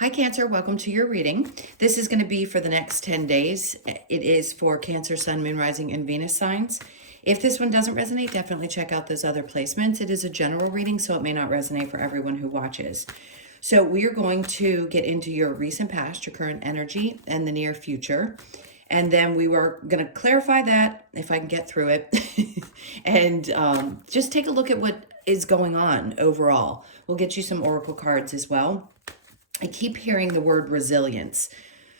Hi, Cancer. Welcome to your reading. This is going to be for the next 10 days. It is for Cancer, Sun, Moon, Rising, and Venus signs. If this one doesn't resonate, definitely check out those other placements. It is a general reading, so it may not resonate for everyone who watches. So we are going to get into your recent past, your current energy, and the near future. And then we were going to clarify that, if I can get through it, and just take a look at what is going on overall. We'll get you some oracle cards as well. I keep hearing the word resilience.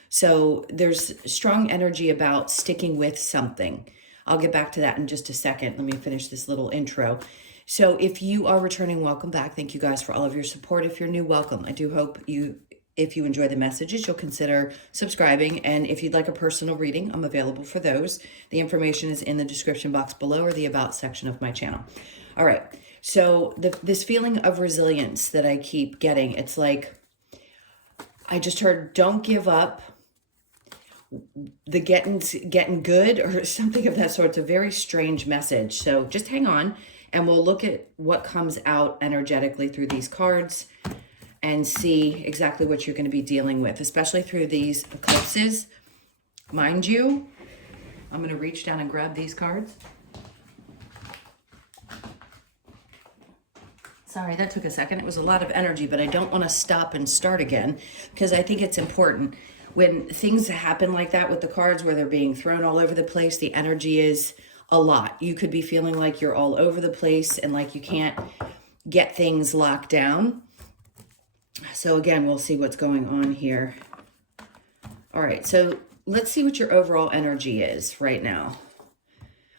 So there's strong energy about sticking with something. I'll get back to that in just a second. Let me finish this little intro. So if you are returning, welcome back. Thank you guys for all of your support. If you're new, welcome. I do hope if you enjoy the messages, you'll consider subscribing. And if you'd like a personal reading, I'm available for those. The information is in the description box below or the About section of my channel. All right. So this feeling of resilience that I keep getting, it's like, I just heard, don't give up, the getting good, or something of that sort. It's a very strange message. So just hang on and we'll look at what comes out energetically through these cards and see exactly what you're going to be dealing with, especially through these eclipses. Mind you, I'm going to reach down and grab these cards. Sorry, that took a second. It was a lot of energy, but I don't want to stop and start again because I think it's important. When things happen like that with the cards where they're being thrown all over the place, the energy is a lot. You could be feeling like you're all over the place and like you can't get things locked down. So again, we'll see what's going on here. All right, so let's see what your overall energy is right now.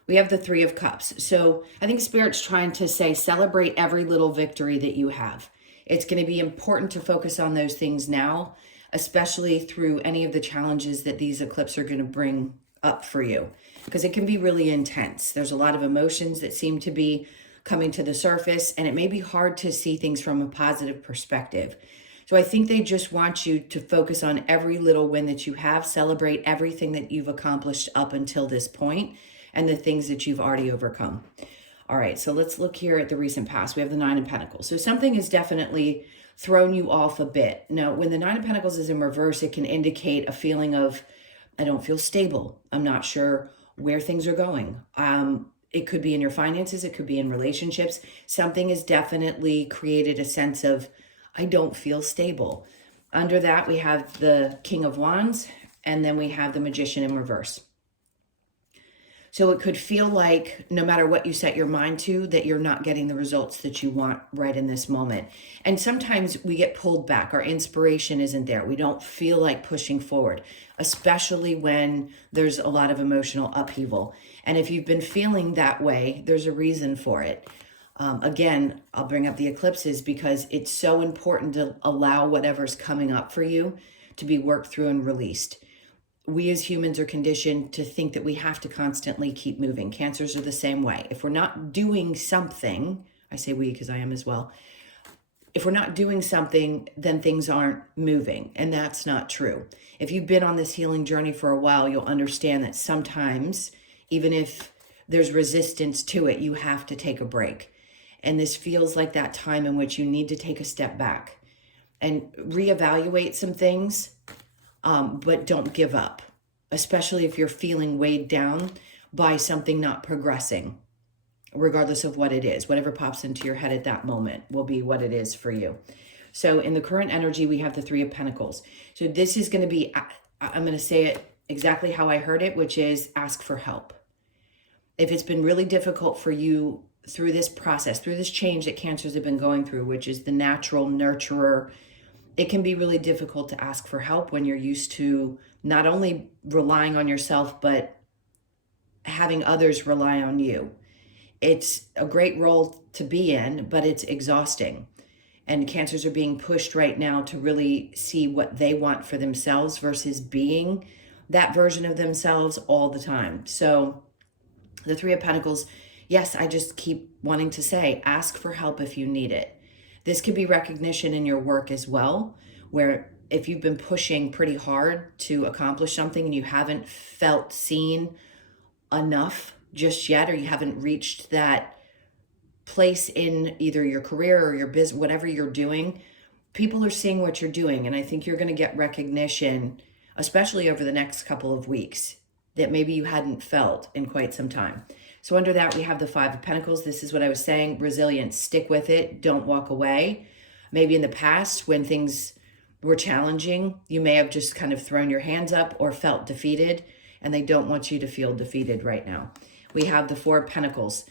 We have the Three of Cups. So I think Spirit's trying to say, celebrate every little victory that you have. It's going to be important to focus on those things now, especially through any of the challenges that these eclipses are going to bring up for you, because it can be really intense. There's a lot of emotions that seem to be coming to the surface, and it may be hard to see things from a positive perspective. So I think they just want you to focus on every little win that you have, celebrate everything that you've accomplished up until this point, and the things that you've already overcome. All right, so let's look here at the recent past. We have the Nine of Pentacles. So something has definitely thrown you off a bit. Now, when the Nine of Pentacles is in reverse, it can indicate a feeling of, I don't feel stable. I'm not sure where things are going. It could be in your finances. It could be in relationships. Something has definitely created a sense of, I don't feel stable. Under that, we have the King of Wands, and then we have the Magician in reverse. So it could feel like no matter what you set your mind to, that you're not getting the results that you want right in this moment. And sometimes we get pulled back. Our inspiration isn't there. We don't feel like pushing forward, especially when there's a lot of emotional upheaval. And if you've been feeling that way, there's a reason for it. Again, I'll bring up the eclipses because it's so important to allow whatever's coming up for you to be worked through and released. We as humans are conditioned to think that we have to constantly keep moving. Cancers are the same way. If we're not doing something, I say we because I am as well. If we're not doing something, then things aren't moving. And that's not true. If you've been on this healing journey for a while, you'll understand that sometimes, even if there's resistance to it, you have to take a break. And this feels like that time in which you need to take a step back and reevaluate some things. But don't give up, especially if you're feeling weighed down by something not progressing, regardless of what it is. Whatever pops into your head at that moment will be what it is for you. So in the current energy, we have the Three of Pentacles. So this is going to be, I'm going to say it exactly how I heard it, which is ask for help. If it's been really difficult for you through this process, through this change that Cancers have been going through, which is the natural nurturer, it can be really difficult to ask for help when you're used to not only relying on yourself, but having others rely on you. It's a great role to be in, but it's exhausting. And Cancers are being pushed right now to really see what they want for themselves versus being that version of themselves all the time. So the Three of Pentacles, yes, I just keep wanting to say, ask for help if you need it. This could be recognition in your work as well, where if you've been pushing pretty hard to accomplish something and you haven't felt seen enough just yet, or you haven't reached that place in either your career or your business, whatever you're doing, people are seeing what you're doing, and I think you're going to get recognition, especially over the next couple of weeks, that maybe you hadn't felt in quite some time. So under that, we have the Five of Pentacles. This is what I was saying, resilience, stick with it, don't walk away. Maybe in the past when things were challenging, you may have just kind of thrown your hands up or felt defeated, and they don't want you to feel defeated right now. We have the Four of Pentacles.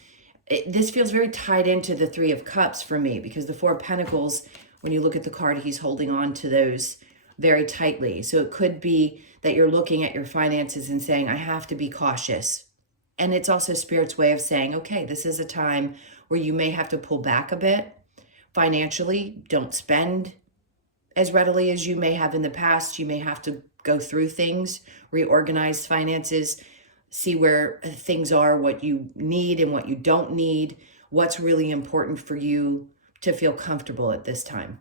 This feels very tied into the Three of Cups for me, because the Four of Pentacles, when you look at the card, he's holding on to those very tightly. So it could be that you're looking at your finances and saying, I have to be cautious. And it's also Spirit's way of saying, okay, this is a time where you may have to pull back a bit financially. Don't spend as readily as you may have in the past. You may have to go through things, reorganize finances, see where things are, what you need and what you don't need, what's really important for you to feel comfortable at this time.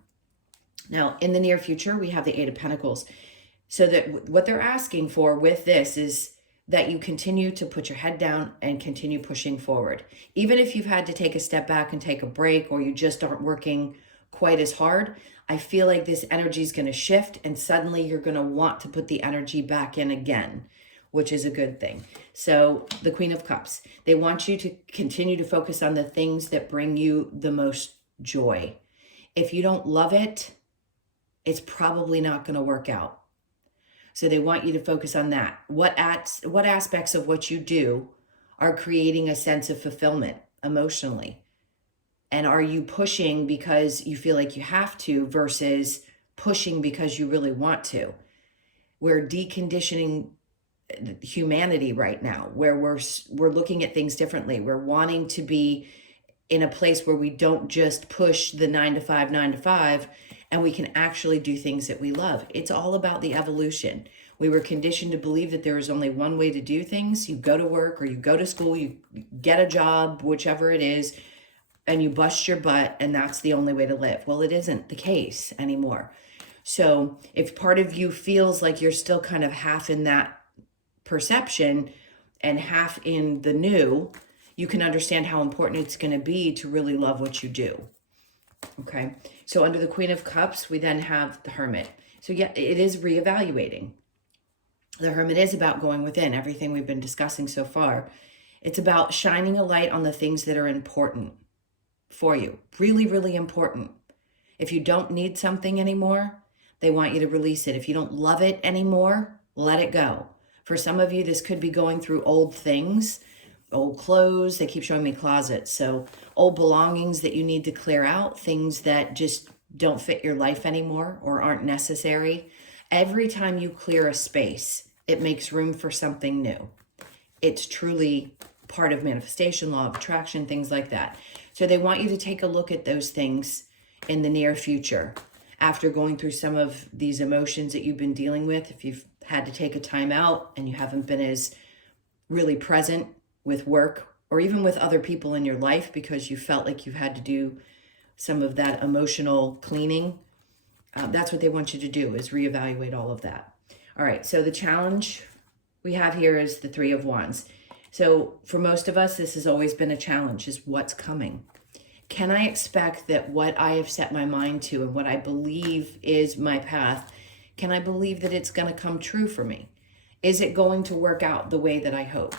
Now, in the near future, we have the Eight of Pentacles. So that what they're asking for with this is that you continue to put your head down and continue pushing forward. Even if you've had to take a step back and take a break, or you just aren't working quite as hard, I feel like this energy is going to shift, and suddenly you're going to want to put the energy back in again, which is a good thing. So the Queen of Cups, they want you to continue to focus on the things that bring you the most joy. If you don't love it, it's probably not going to work out. So they want you to focus on that. What aspects of what you do are creating a sense of fulfillment emotionally? And are you pushing because you feel like you have to versus pushing because you really want to? We're deconditioning humanity right now, where we're looking at things differently. We're wanting to be in a place where we don't just push the 9 to 5, and we can actually do things that we love. It's all about the evolution. We were conditioned to believe that there is only one way to do things. You go to work or you go to school, you get a job, whichever it is, and you bust your butt, and that's the only way to live. Well, it isn't the case anymore. So if part of you feels like you're still kind of half in that perception and half in the new, you can understand how important it's going to be to really love what you do. Okay, so under the Queen of Cups, we then have the Hermit. So yeah, it is reevaluating. The Hermit is about going within, everything we've been discussing so far. It's about shining a light on the things that are important for you. Really, really important. If you don't need something anymore, they want you to release it. If you don't love it anymore, let it go. For some of you, this could be going through old things, old clothes. They keep showing me closets. So old belongings that you need to clear out, things that just don't fit your life anymore or aren't necessary. Every time you clear a space, it makes room for something new. It's truly part of manifestation, law of attraction, things like that. So they want you to take a look at those things in the near future. After going through some of these emotions that you've been dealing with, if you've had to take a time out and you haven't been as really present with work or even with other people in your life because you felt like you've had to do some of that emotional cleaning, that's what they want you to do, is reevaluate all of that. All right, so the challenge we have here is the Three of Wands. So for most of us, this has always been a challenge, is what's coming. Can I expect that what I have set my mind to and what I believe is my path, can I believe that it's going to come true for me? Is it going to work out the way that I hope?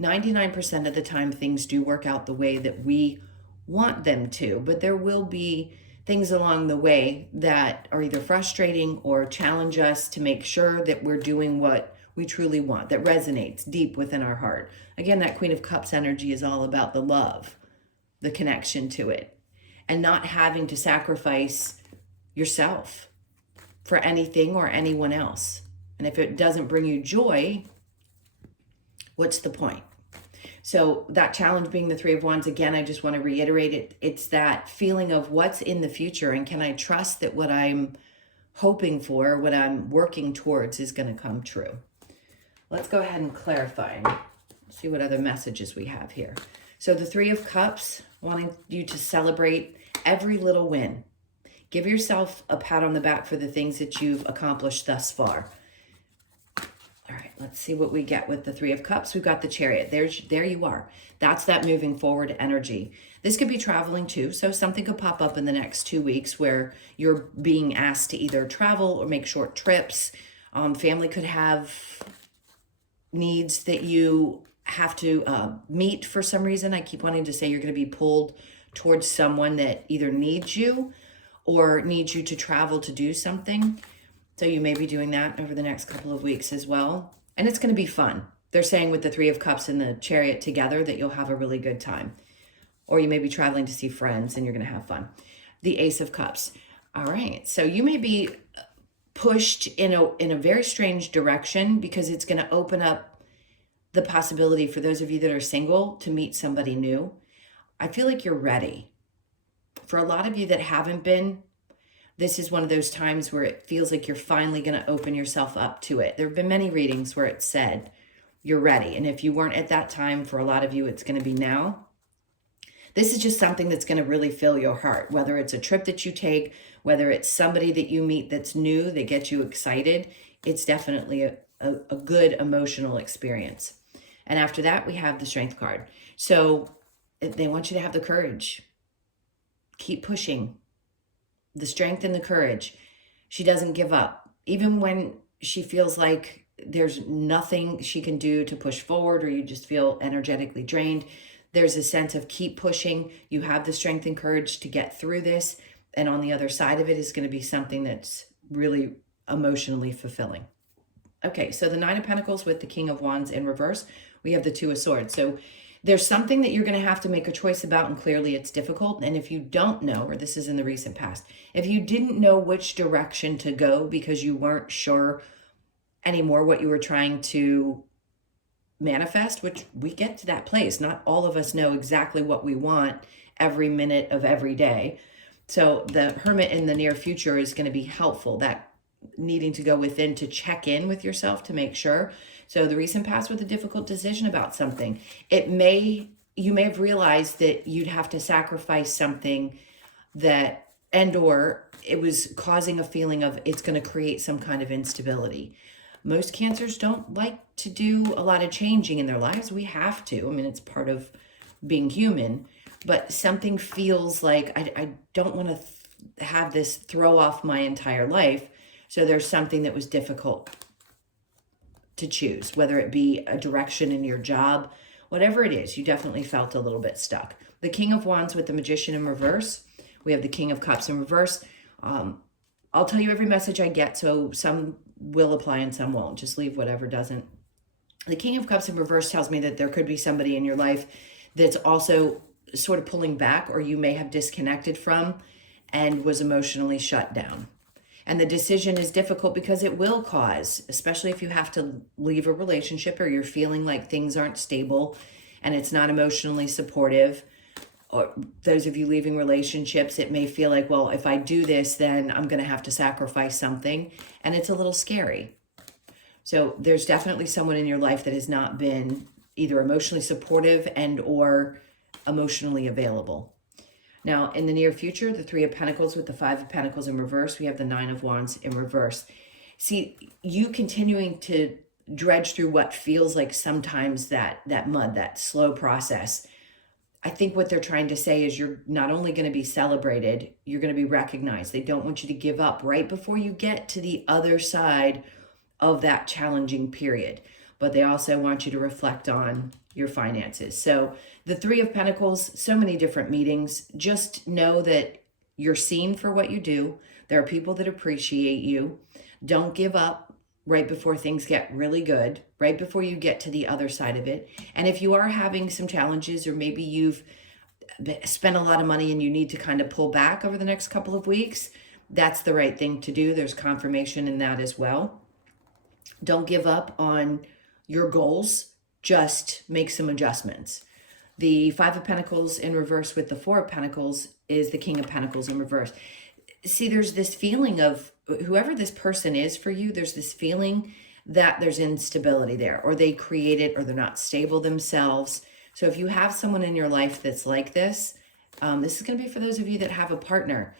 99% of the time, things do work out the way that we want them to, but there will be things along the way that are either frustrating or challenge us to make sure that we're doing what we truly want, that resonates deep within our heart. Again, that Queen of Cups energy is all about the love, the connection to it, and not having to sacrifice yourself for anything or anyone else. And if it doesn't bring you joy, what's the point? So that challenge being the Three of Wands, again, I just want to reiterate it. It's that feeling of what's in the future, and can I trust that what I'm hoping for, what I'm working towards is going to come true? Let's go ahead and clarify and see what other messages we have here. So the Three of Cups, wanting you to celebrate every little win. Give yourself a pat on the back for the things that you've accomplished thus far. All right, let's see what we get with the Three of Cups. We've got the Chariot. There you are. That's that moving forward energy. This could be traveling too. So something could pop up in the next 2 weeks where you're being asked to either travel or make short trips. Family could have needs that you have to meet for some reason. I keep wanting to say you're going to be pulled towards someone that either needs you or needs you to travel to do something. So you may be doing that over the next couple of weeks as well. And it's going to be fun. They're saying with the Three of Cups and the Chariot together that you'll have a really good time. Or you may be traveling to see friends and you're going to have fun. The Ace of Cups. All right. So you may be pushed in a very strange direction because it's going to open up the possibility for those of you that are single to meet somebody new. I feel like you're ready. For a lot of you that haven't been, this is one of those times where it feels like you're finally going to open yourself up to it. There have been many readings where it said you're ready. And if you weren't at that time, for a lot of you, it's going to be now. This is just something that's going to really fill your heart, whether it's a trip that you take, whether it's somebody that you meet that's new, that gets you excited. It's definitely a good emotional experience. And after that, we have the Strength card. So they want you to have the courage. Keep pushing. The strength and the courage. She doesn't give up. Even when she feels like there's nothing she can do to push forward or you just feel energetically drained, there's a sense of keep pushing. You have the strength and courage to get through this. And on the other side of it is going to be something that's really emotionally fulfilling. Okay, so the Nine of Pentacles with the King of Wands in reverse. We have the Two of Swords. So there's something that you're going to have to make a choice about, and clearly it's difficult. And if you don't know, or this is in the recent past, if you didn't know which direction to go because you weren't sure anymore what you were trying to manifest, which we get to that place. Not all of us know exactly what we want every minute of every day. So the Hermit in the near future is going to be helpful, that needing to go within to check in with yourself to make sure. So the recent past with a difficult decision about something, you may have realized that you'd have to sacrifice something that, and or it was causing a feeling of it's going to create some kind of instability. Most Cancers don't like to do a lot of changing in their lives. We have to. I mean, it's part of being human, but something feels like I don't want to have this throw off my entire life. So there's something that was difficult to choose, whether it be a direction in your job, whatever it is, you definitely felt a little bit stuck. The King of Wands with the Magician in reverse. We have the King of Cups in reverse. I'll tell you every message I get, so some will apply and some won't. Just leave whatever doesn't. The King of Cups in reverse tells me that there could be somebody in your life that's also sort of pulling back, or you may have disconnected from and was emotionally shut down. And the decision is difficult because it will cause, especially if you have to leave a relationship or you're feeling like things aren't stable and it's not emotionally supportive. Or those of you leaving relationships, it may feel like, well, if I do this, then I'm going to have to sacrifice something. And it's a little scary. So there's definitely someone in your life that has not been either emotionally supportive and or emotionally available. Now, in the near future, the Three of Pentacles with the Five of Pentacles in reverse, we have the Nine of Wands in reverse. See, you continuing to dredge through what feels like sometimes that mud, that slow process. I think what they're trying to say is you're not only going to be celebrated, you're going to be recognized. They don't want you to give up right before you get to the other side of that challenging period. But they also want you to reflect on your finances. So the Three of Pentacles, so many different meetings. Just know that you're seen for what you do. There are people that appreciate you. Don't give up right before things get really good, right before you get to the other side of it. And if you are having some challenges, or maybe you've spent a lot of money and you need to kind of pull back over the next couple of weeks, that's the right thing to do. There's confirmation in that as well. Don't give up on your goals. Just make some adjustments. The Five of Pentacles in reverse with the Four of Pentacles is the King of Pentacles in reverse. See, there's this feeling of whoever this person is for you, there's this feeling that there's instability there, or they create it, or they're not stable themselves. So if you have someone in your life that's like this, this is going to be for those of you that have a partner.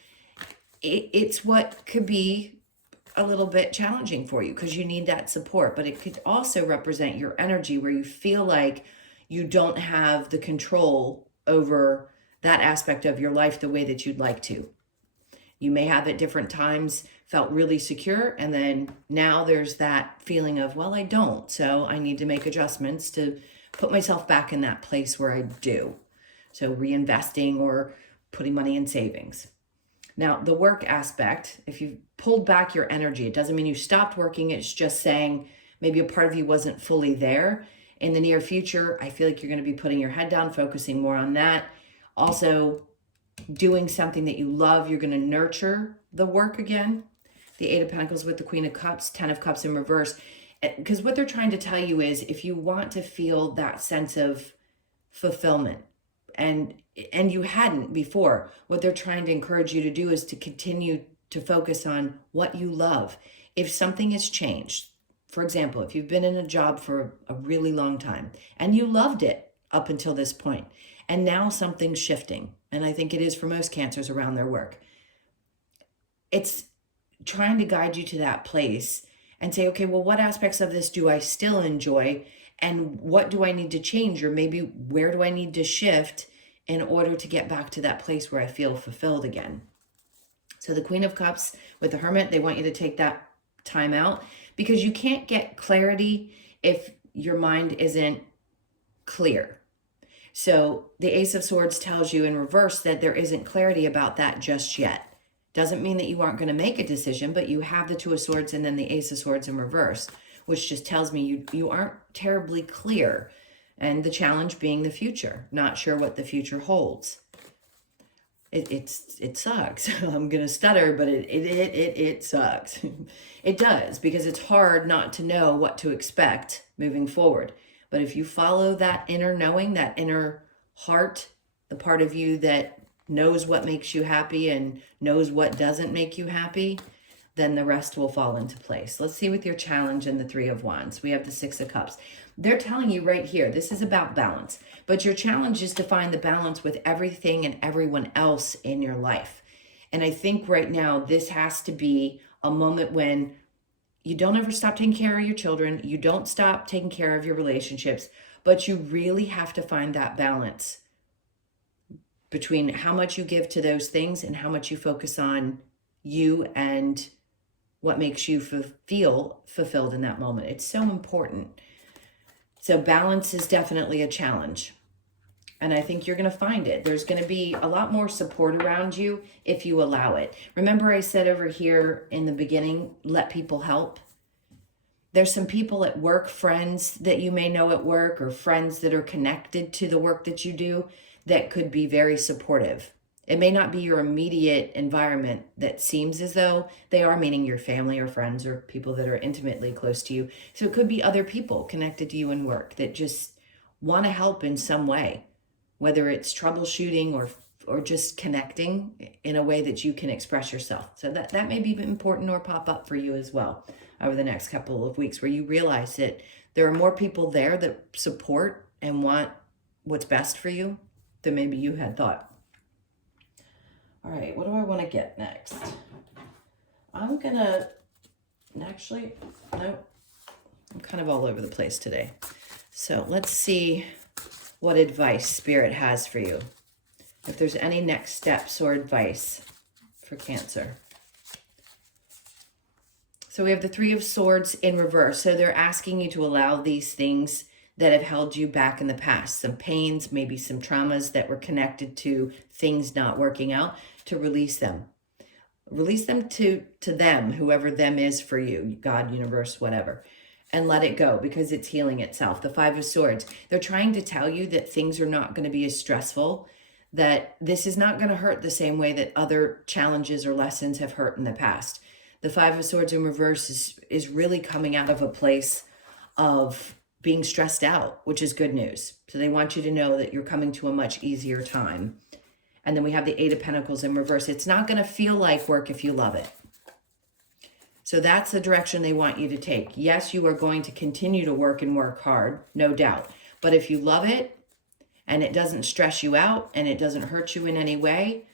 It's what could be a little bit challenging for you because you need that support. But it could also represent your energy where you feel like you don't have the control over that aspect of your life the way that you'd like to. You may have at different times felt really secure, and then now there's that feeling of, well, I don't, so I need to make adjustments to put myself back in that place where I do. So reinvesting or putting money in savings. Now, the work aspect, if you've pulled back your energy, it doesn't mean you stopped working. It's just saying maybe a part of you wasn't fully there. In the near future, I feel like you're going to be putting your head down, focusing more on that. Also, doing something that you love, you're going to nurture the work again. The Eight of Pentacles with the Queen of Cups, Ten of Cups in reverse. Because what they're trying to tell you is if you want to feel that sense of fulfillment, and you hadn't before, what they're trying to encourage you to do is to continue to focus on what you love. If something has changed, for example, if you've been in a job for a really long time and you loved it up until this point, and now something's shifting, and I think it is for most Cancers around their work, it's trying to guide you to that place and say, okay, well, what aspects of this do I still enjoy? And what do I need to change? Or maybe where do I need to shift in order to get back to that place where I feel fulfilled again? So the Queen of Cups with the Hermit, they want you to take that time out because you can't get clarity if your mind isn't clear. So the Ace of Swords tells you in reverse that there isn't clarity about that just yet. Doesn't mean that you aren't going to make a decision, but you have the Two of Swords and then the Ace of Swords in reverse, which just tells me you aren't terribly clear. And the challenge being the future, not sure what the future holds. It sucks. I'm going to stutter, but it sucks. It does, because it's hard not to know what to expect moving forward. But if you follow that inner knowing, that inner heart, the part of you that knows what makes you happy and knows what doesn't make you happy, then the rest will fall into place. Let's see with your challenge and the Three of Wands. We have the Six of Cups. They're telling you right here, this is about balance, but your challenge is to find the balance with everything and everyone else in your life. And I think right now, this has to be a moment when you don't ever stop taking care of your children. You don't stop taking care of your relationships, but you really have to find that balance between how much you give to those things and how much you focus on you and what makes you feel fulfilled in that moment. It's so important. So balance is definitely a challenge. And I think you're going to find it. There's going to be a lot more support around you if you allow it. Remember I said over here in the beginning, let people help. There's some people at work, friends that you may know at work, or friends that are connected to the work that you do that could be very supportive. It may not be your immediate environment that seems as though they are, meaning your family or friends or people that are intimately close to you. So it could be other people connected to you in work that just want to help in some way, whether it's troubleshooting or just connecting in a way that you can express yourself. So that may be important or pop up for you as well over the next couple of weeks, where you realize that there are more people there that support and want what's best for you than maybe you had thought. All right, what do I want to get next? I'm gonna, actually, no, I'm kind of all over the place today. So let's see what advice Spirit has for you. If there's any next steps or advice for Cancer. So we have the Three of Swords in reverse. So they're asking you to allow these things that have held you back in the past, some pains, maybe some traumas that were connected to things not working out, to release them. Release them to them, whoever them is for you, God, universe, whatever, and let it go because it's healing itself. The Five of Swords, they're trying to tell you that things are not going to be as stressful, that this is not going to hurt the same way that other challenges or lessons have hurt in the past. The Five of Swords in reverse is really coming out of a place of being stressed out, which is good news. So they want you to know that you're coming to a much easier time. And then we have the Eight of Pentacles in reverse. It's not going to feel like work if you love it. So that's the direction they want you to take. Yes, you are going to continue to work and work hard, no doubt. But if you love it and it doesn't stress you out and it doesn't hurt you in any way,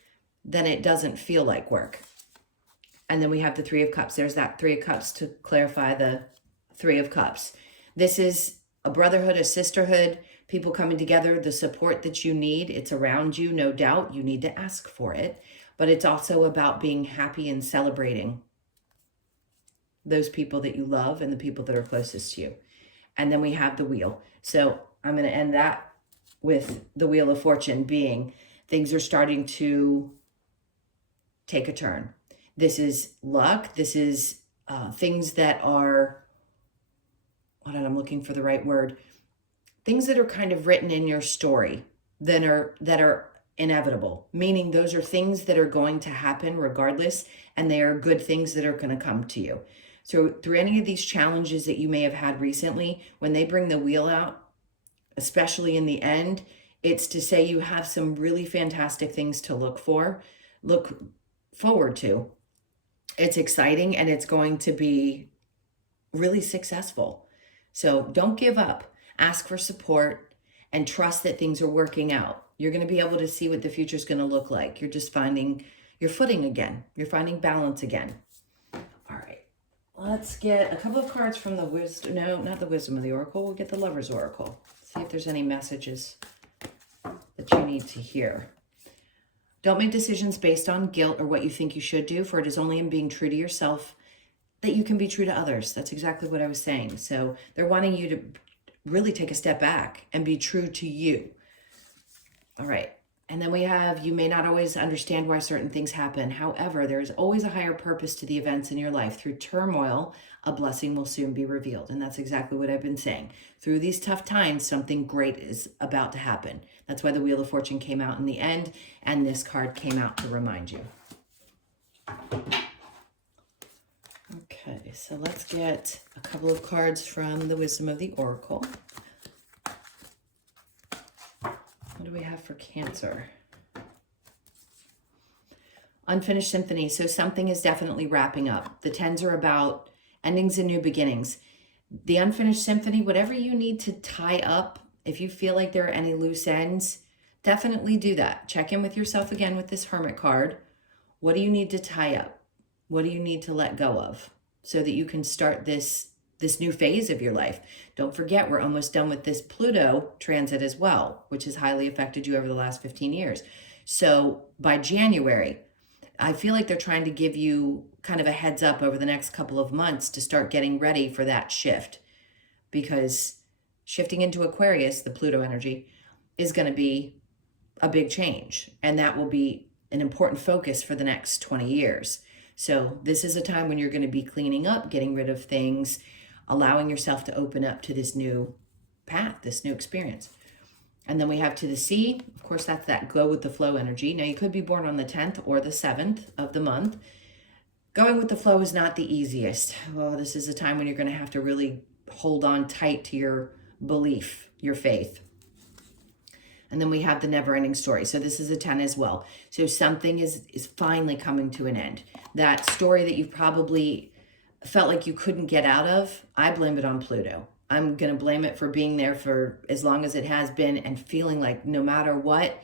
then it doesn't feel like work. And then we have the Three of Cups. There's that Three of Cups to clarify the Three of Cups. This is a brotherhood, a sisterhood, people coming together, the support that you need. It's around you, no doubt. You need to ask for it. But it's also about being happy and celebrating those people that you love and the people that are closest to you. And then we have the Wheel. So I'm going to end that with the Wheel of Fortune being things are starting to take a turn. This is luck. This is things that are, hold on, I'm looking for the right word. Things that are kind of written in your story that are inevitable, meaning those are things that are going to happen regardless, and they are good things that are going to come to you. So through any of these challenges that you may have had recently, when they bring the Wheel out, especially in the end, it's to say you have some really fantastic things to look forward to. It's exciting and it's going to be really successful. So don't give up. Ask for support and trust that things are working out. You're going to be able to see what the future is going to look like. You're just finding your footing again. You're finding balance again. All right. Let's get a couple of cards from the Wisdom. No, not the Wisdom of the Oracle. We'll get the Lover's Oracle. See if there's any messages that you need to hear. Don't make decisions based on guilt or what you think you should do, for it is only in being true to yourself that you can be true to others. That's exactly what I was saying. So they're wanting you to really take a step back and be true to you. All right. And then we have, you may not always understand why certain things happen. However, there is always a higher purpose to the events in your life. Through turmoil, a blessing will soon be revealed. And that's exactly what I've been saying. Through these tough times, something great is about to happen. That's why the Wheel of Fortune came out in the end, and this card came out to remind you. Okay, so let's get a couple of cards from the Wisdom of the Oracle. What do we have for Cancer? Unfinished symphony. So something is definitely wrapping up. The tens are about endings and new beginnings. The unfinished symphony, whatever you need to tie up, if you feel like there are any loose ends, definitely do that. Check in with yourself again with this Hermit card. What do you need to tie up? What do you need to let go of so that you can start this new phase of your life? Don't forget, we're almost done with this Pluto transit as well, which has highly affected you over the last 15 years. So by January, I feel like they're trying to give you kind of a heads up over the next couple of months to start getting ready for that shift, because shifting into Aquarius, the Pluto energy, is going to be a big change, and that will be an important focus for the next 20 years. So this is a time when you're going to be cleaning up, getting rid of things, allowing yourself to open up to this new path, this new experience. And then we have to the Sea. Of course, that's that go with the flow energy. Now, you could be born on the 10th or the 7th of the month. Going with the flow is not the easiest. Well, this is a time when you're going to have to really hold on tight to your belief, your faith. And then we have the never-ending story. So this is a 10 as well. So something is finally coming to an end. That story that you've probably felt like you couldn't get out of, I blame it on Pluto. I'm going to blame it for being there for as long as it has been and feeling like no matter what,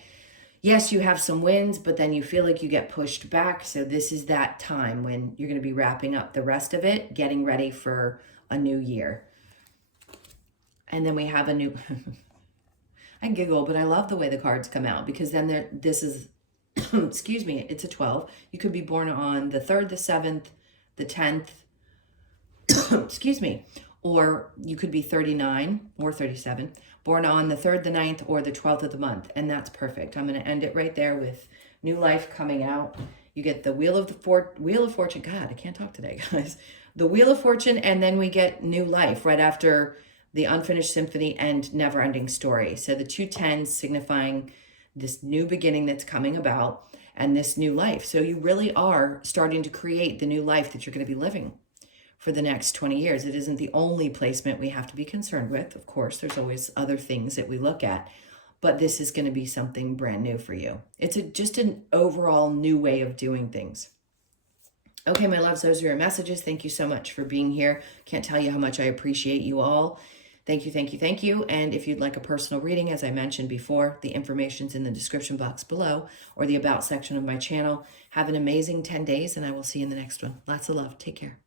yes, you have some wins, but then you feel like you get pushed back. So this is that time when you're going to be wrapping up the rest of it, getting ready for a new year. And then we have a new... I giggle, but I love the way the cards come out, because then this is, excuse me, it's a 12. You could be born on the 3rd, the 7th, the 10th, excuse me, or you could be 39 or 37, born on the 3rd, the 9th, or the 12th of the month, and that's perfect. I'm going to end it right there with new life coming out. You get the Wheel of Fortune. God, I can't talk today, guys. The Wheel of Fortune, and then we get new life right after the unfinished symphony and never-ending story. So the 2 10s signifying this new beginning that's coming about and this new life. So you really are starting to create the new life that you're going to be living for the next 20 years. It isn't the only placement we have to be concerned with. Of course, there's always other things that we look at, but this is going to be something brand new for you. It's just an overall new way of doing things. Okay, my loves, those are your messages. Thank you so much for being here. Can't tell you how much I appreciate you all. Thank you, thank you, thank you. And if you'd like a personal reading, as I mentioned before, the information's in the description box below or the About section of my channel. Have an amazing 10 days, and I will see you in the next one. Lots of love. Take care.